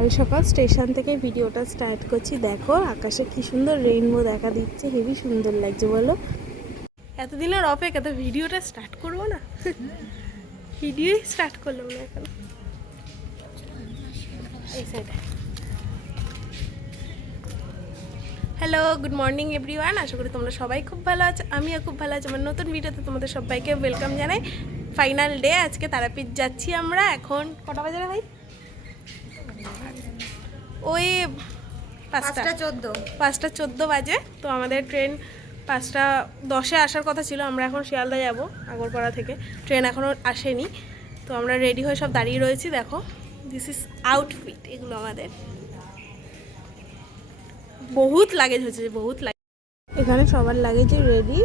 কাল সকাল স্টেশন থেকে ভিডিওটা স্টার্ট করছি। দেখো আকাশে কি সুন্দর রেইনবো দেখা দিচ্ছে, হেবি সুন্দর লাগছে বলো। এতদিনের অপেক্ষা, তো ভিডিওটা স্টার্ট করবো না? ভিডিও স্টার্ট করলাম না এখন। এই সাইডে হ্যালো, গুড মর্নিং এভরিওয়ান। আশা করি তোমরা সবাই খুব ভালো আছো, আমিও খুব ভালো আছি। আমার নতুন ভিডিওতে তোমাদের সবাইকে ওয়েলকাম জানাই। ফাইনাল ডে আজকে, তারাপীঠ যাচ্ছি আমরা। এখন কটা বাজে রে ভাই? ওই 5:14 বাজে। তো আমাদের ট্রেন 5:10-এ আসার কথা ছিল। আমরা এখন শিয়ালদা যাব আগরপাড়া থেকে, ট্রেন এখনও আসেনি। তো আমরা রেডি হয়ে সব দাঁড়িয়ে রয়েছি। দেখো, দিস ইজ আউটফিট। এগুলো আমাদের বহুত লাগেজ হচ্ছে, বহুত লাগেজ। এখানে সবার লাগেজ রেডি,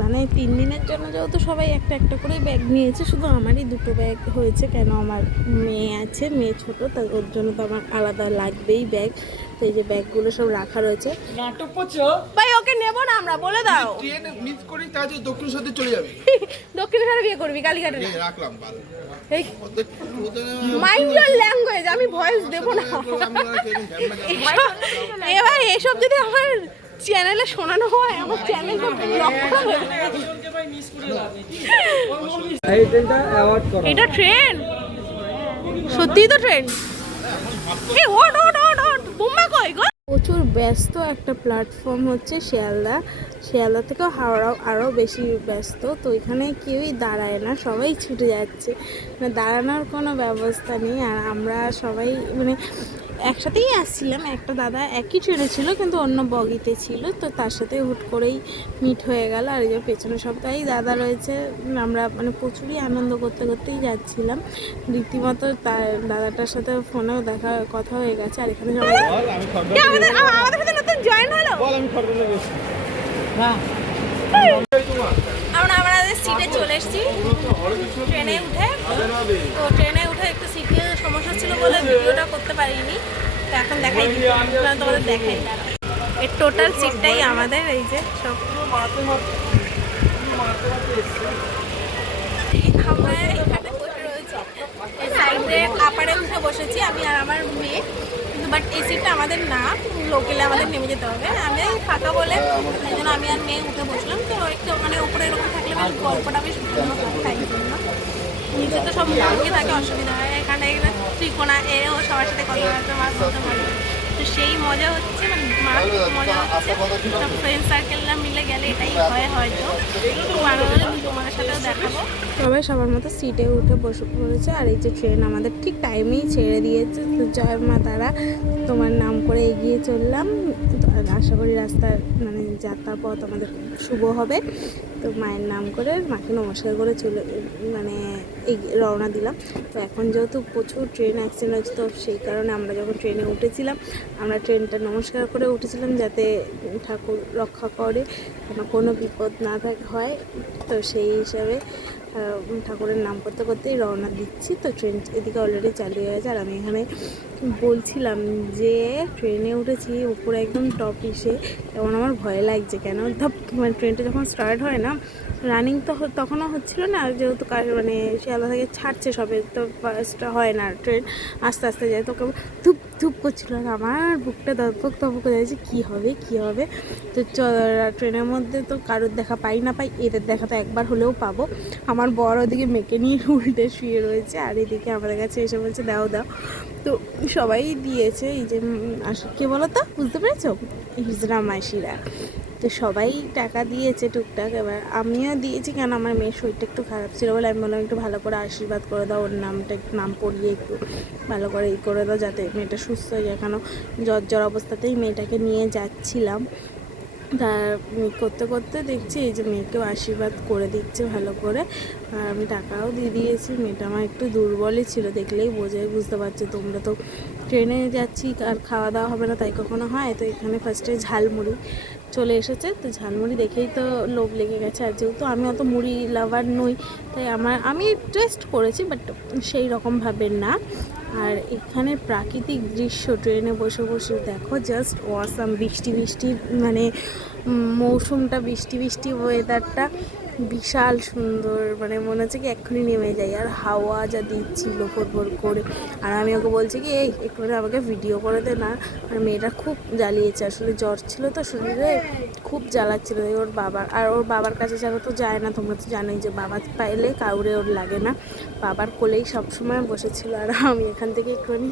মানে 3 দিনের জন্য যেহেতু সবাই একটা একটা করে ব্যাগ নিয়েছে। শুধু আমারই 2টো ব্যাগ হয়েছে, কেন আমার মেয়ে আছে, মেয়ে ছোটো, তাই ওর জন্য তো আমার আলাদা লাগবেই ব্যাগ। তো এই যে ব্যাগগুলো সব রাখা রয়েছে। ভাই ওকে নেবো না আমরা, বলে দাও। ট্রেন মিস করি তাহলে দক্ষিণেশ্বরে চলে যাবে। দক্ষিণেশ্বরে বিয়ে করবি কালীঘাটে? রাখলাম ভালো। এই মাইন্ড ইওর ল্যাঙ্গুয়েজ, আমি ভয়েস দেবো না। এ ভাই এসব যদি আমার চ্যানেলে শোনানো হয়, আমার চ্যানেলটা ব্লক করে দেবে। এটা ট্রেন, সত্যিই তো ট্রেন। এই ওট ওট ওট ওট, বোম্বা কই গো? প্রচুর ব্যস্ত একটা প্ল্যাটফর্ম হচ্ছে শিয়ালদা। শিয়ালদা থেকে হাওড়াও আরও বেশি ব্যস্ত। তো এখানে কেউই দাঁড়ায় না, সবাই ছুটে যাচ্ছে, মানে দাঁড়ানোর কোনো ব্যবস্থা নেই। আর আমরা সবাই মানে একসাথেই আসছিলাম। একটা দাদা একই ট্রেনে ছিল কিন্তু অন্য বগিতে ছিল, তো তার সাথে হুট করেই মিট হয়ে গেল। আর এই যে পেছনে সবটাই দাদা রয়েছে। আমরা মানে প্রচুরই আনন্দ করতে করতেই যাচ্ছিলাম। রীতিমতো তার দাদাটার সাথে ফোনেও কথা হয়ে গেছে। আর এখানে সবাই আমাদের সাথে নতুন জয়েন হলো। আমরা আমাদের সিটে চলে এসেছি ট্রেনে উঠে। তো ট্রেনে উঠে একটু সিটের সমস্যা ছিল বলে ভিডিওটা করতে পারিনি। তো এখন দেখাই দিই, তোমাদের দেখাই। এই টোটাল সিটটাই আমাদের। এই যে সব আমরা এখানে বসে রয়েছি, এই সাইডে আপারে উঠে বসেছি আমি আর আমার মেয়ে। কিন্তু বাট এই সিটটা আমাদের না, লোকেলে আমাদের নেমে যেতে হবে। আমি ফাঁকা বলে এই জন্য আমি আর মেয়ে উঠে বসলাম। তো একটু মানে উপরে এরকম থাকলে বেশ গল্পটা বেশ ভালো হয়, তাই জন্য। নিচে তো সব মুরগি থাকে, অসুবিধা হয়। এখানে ত্রিকোণা এও সবার সাথে কথাবার্তা মাছ বলতে পারে। তো সেই মজা হচ্ছে, মানে মাছ মজা হচ্ছে। সব ফ্রেন্ড সার্কেলরা মিলে গেলে এটাই হয় হয়তো। তোমার সাথেও দেখাবো। সবাই সবার মতো সিটে উঠে বসে পড়েছে। আর এই যে ট্রেন আমাদের ঠিক টাইমেই ছেড়ে দিয়েছে। তো জয় মা তারা, তোমার নাম করে এগিয়ে চললাম। আশা করি রাস্তার মানে যাত্রাপথ আমাদের শুভ হবে। তো মায়ের নাম করে মাকে নমস্কার করে মানে রওনা দিলাম। তো এখন যেহেতু প্রচুর ট্রেন অ্যাক্সিডেন্ট হচ্ছে, তো সেই কারণে আমরা যখন ট্রেনে উঠেছিলাম, আমরা ট্রেনটা নমস্কার করে উঠেছিলাম যাতে ঠাকুর রক্ষা করে, কোনো বিপদ না হয়। তো সেই হিসাবে ঠাকুরের নাম করতে করতেই রওনা দিচ্ছি। তো ট্রেন এদিকে অলরেডি চালু হয়ে গেছে। আর আমি এখানে বলছিলাম যে ট্রেনে উঠেছি উপরে একদম টপ এসে, তেমন আমার ভয় লাগছে। কেন মানে ট্রেনটা যখন স্টার্ট হয় না, রানিং তো তখনও হচ্ছিল না, যেহেতু মানে শিয়ালদা থেকে ছাড়ছে সবে, তো ফার্স্টটা হয় না, ট্রেন আস্তে আস্তে যায়। তো ধুপ ধুপ করছিল, আর আমার বুকটা দপক তপক হয়ে যাচ্ছে, কী হবে কী হবে। তো ট্রেনের মধ্যে তো কারোর দেখা পাই না পাই, এদের দেখা তো একবার হলেও পাবো। আমার বড় ওদিকে মেকে নিয়ে উল্টে শুয়ে রয়েছে, আর এদিকে আমাদের কাছে এসে বলছে দাও দাও। তো সবাই দিয়েছে। এই যে কে বলো তো, বুঝতে পেরেছো? হিজড়া মাসিরা। তো সবাই টাকা দিয়েছে টুকটাক। এবার আমিও দিয়েছি, কেন আমার মেয়ের শরীরটা একটু খারাপ ছিল বলে আমি বললাম একটু ভালো করে আশীর্বাদ করে দাও, ওর নামটা একটু নাম পড়িয়ে একটু ভালো করে করে দাও যাতে মেয়েটা সুস্থ হয়ে যায়। কেন জ্বর অবস্থাতেই মেয়েটাকে নিয়ে যাচ্ছিলাম। তার করতে করতে দেখছি এই যে মেয়েকেও আশীর্বাদ করে দিচ্ছে ভালো করে। আর আমি টাকাও দিয়ে দিয়েছি। মেয়েটা আমার একটু দুর্বলই ছিল, দেখলেই বুঝতে পারছো তোমরা। তো ট্রেনে যাচ্ছি আর খাওয়া দাওয়া হবে না তাই কখনো হয়। তো এখানে ফার্স্টে ঝালমুড়ি চলে এসেছে। তো ঝালমুড়ি দেখেই তো লোভ লেগে গেছে। আর যেহেতু আমি অত মুড়ি লাভার নই, তাই আমি টেস্ট করেছি, বাট সেই রকমভাবে না। আর এখানে প্রাকৃতিক দৃশ্য ট্রেনে বসে বসে দেখো, জাস্ট ওয়াসাম। বৃষ্টি মানে মৌসুমটা, বৃষ্টি ওয়েদারটা বিশাল সুন্দর, মানে মনে হচ্ছে কি এক্ষুনি নেমে যাই। আর হাওয়া যা দিচ্ছিল ভোর ভোর করে, আর আমি ওকে বলছি কি এই একটুখানি আমাকে ভিডিও করে দে না। আর মেয়েটা খুব জ্বালিয়েছে, আসলে জ্বর ছিল তো শরীরে, খুব জ্বালাচ্ছিল ওর বাবার। আর ওর বাবার কাছে ছাড়া তো যায় না, তোমরা তো জানোই যে বাবা পাইলে কাউরে ওর লাগে না, বাবার কোলেই সবসময় বসেছিল। আর আমি এখান থেকে একটুখানি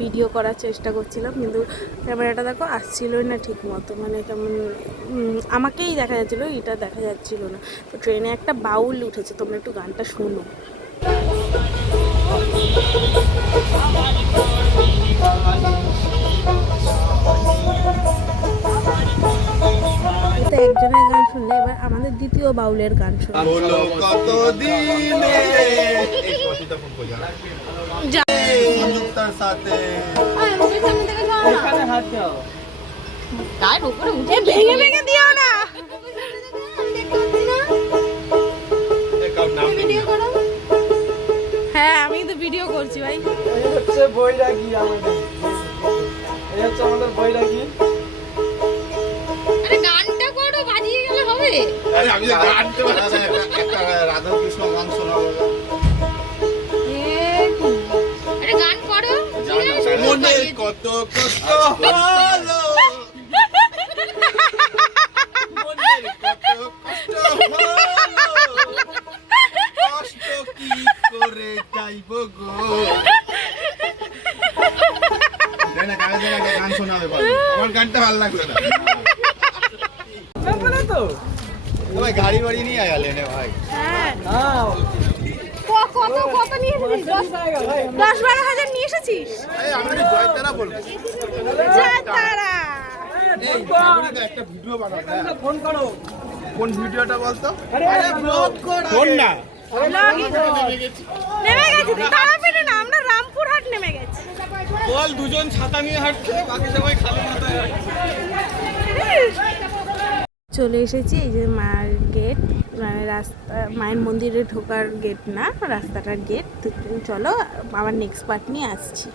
ভিডিও করার চেষ্টা করছিলাম, কিন্তু ক্যামেরাটা দেখো আসছিলই না ঠিক মতো, মানে কেমন আমাকেই দেখা যাচ্ছিলো, এটা দেখা যাচ্ছিল না। তো ট্রেনে একটা বাউল উঠেছে, তোমরা একটু গানটা শোনো। তো একজনের গান শুনলে, এবার আমাদের দ্বিতীয় বাউলের গান শুনবো। তার উপরে উঠে ভেঙে ভেঙে দিও না। হ্যাঁ আমি তো ভিডিও করছি ভাই। হচ্ছে বৈরাগী আমাদের, এই হচ্ছে আমাদের বৈরাগী। আরে গানটা করো, বাজিয়ে গেলে হবে। আরে আমি তো গানতে পারছি না। একটা রাধা কৃষ্ণ গান শোনাবো। আরে গান করো। মনের কত কষ্ট হলো, মনের কত কষ্ট হলো, কষ্ট কি করে যাইবো গো। দেনা কানে দেনা গান শোনাবে বল। আমার গানটা ভালো লাগলো না। বলে তো ভাই গাড়ি বাড়ি নিয়ে আয় লেনে ভাই। হ্যাঁ হ্যাঁ কত কত নিয়ে এসেছিস? 10-12 হাজার নিয়ে এসেছিস? এই আমি জয়তারা বলবো। জয়তারা। এই সাগরিকা একটা ভিডিও বানাও না। ফোন করো। কোন ভিডিওটা বলতো? আরে ব্লগ কর। কোন না? নেমে গেছি তো, তারাপীঠে না, আমরা রামপুরহাট নেমে গেছি। বল দুজন ছাতা নিয়ে হাঁটছে, বাকি সবাই খালি মাথায় হাঁটছে। চলে এসেছি, এই যে মায়ের গেট, মানে রাস্তা, মায়ের মন্দিরে ঢোকার গেট না, রাস্তাটার গেট। তো চলো আবার নেক্সট পার্ট নিয়ে আসছি।